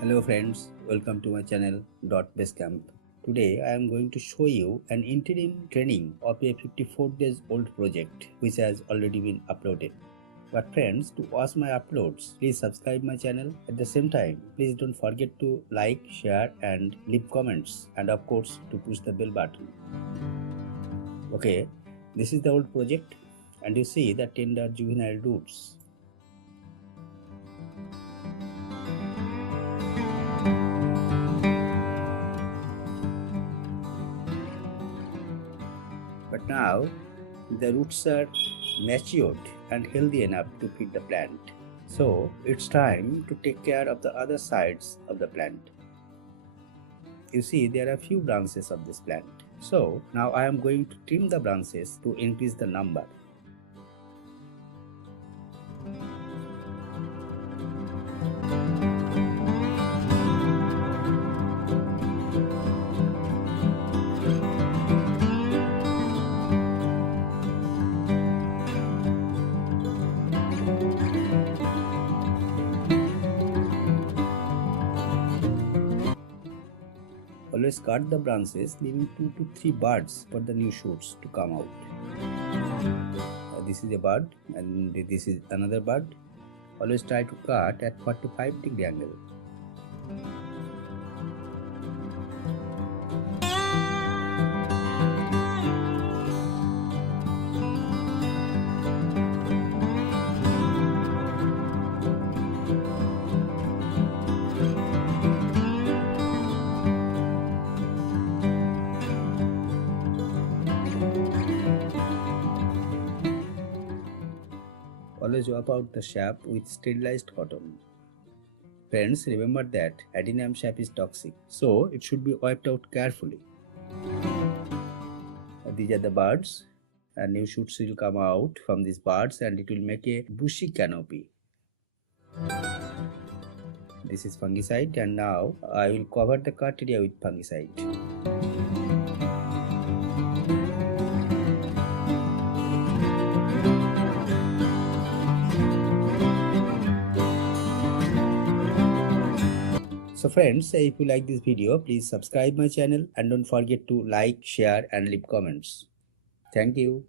Hello friends, welcome to my channel Basecamp. Today I am going to show you an interim training of a 54 days old project which has already been uploaded. But friends, to watch my uploads, please subscribe my channel. At the same time, please don't forget to like, share and leave comments, and of course to push the bell button. Okay, this is the old project and you see the tender juvenile roots. But now the roots are matured and healthy enough to feed the plant. So it's time to take care of the other sides of the plant. You see, there are few branches of this plant. So now I am going to trim the branches to increase the number. Always cut the branches, leaving 2 to 3 buds for the new shoots to come out. This is a bud and this is another bud. Always try to cut at 45-degree angle. Always wipe out the sap with sterilized cotton. Friends, remember that adenium sap is toxic, so it should be wiped out carefully. These are the buds, and new shoots will come out from these buds and it will make a bushy canopy. This is fungicide, and now I will cover the cut area with fungicide. So friends, if you like this video, please subscribe my channel and don't forget to like, share and leave comments. Thank you.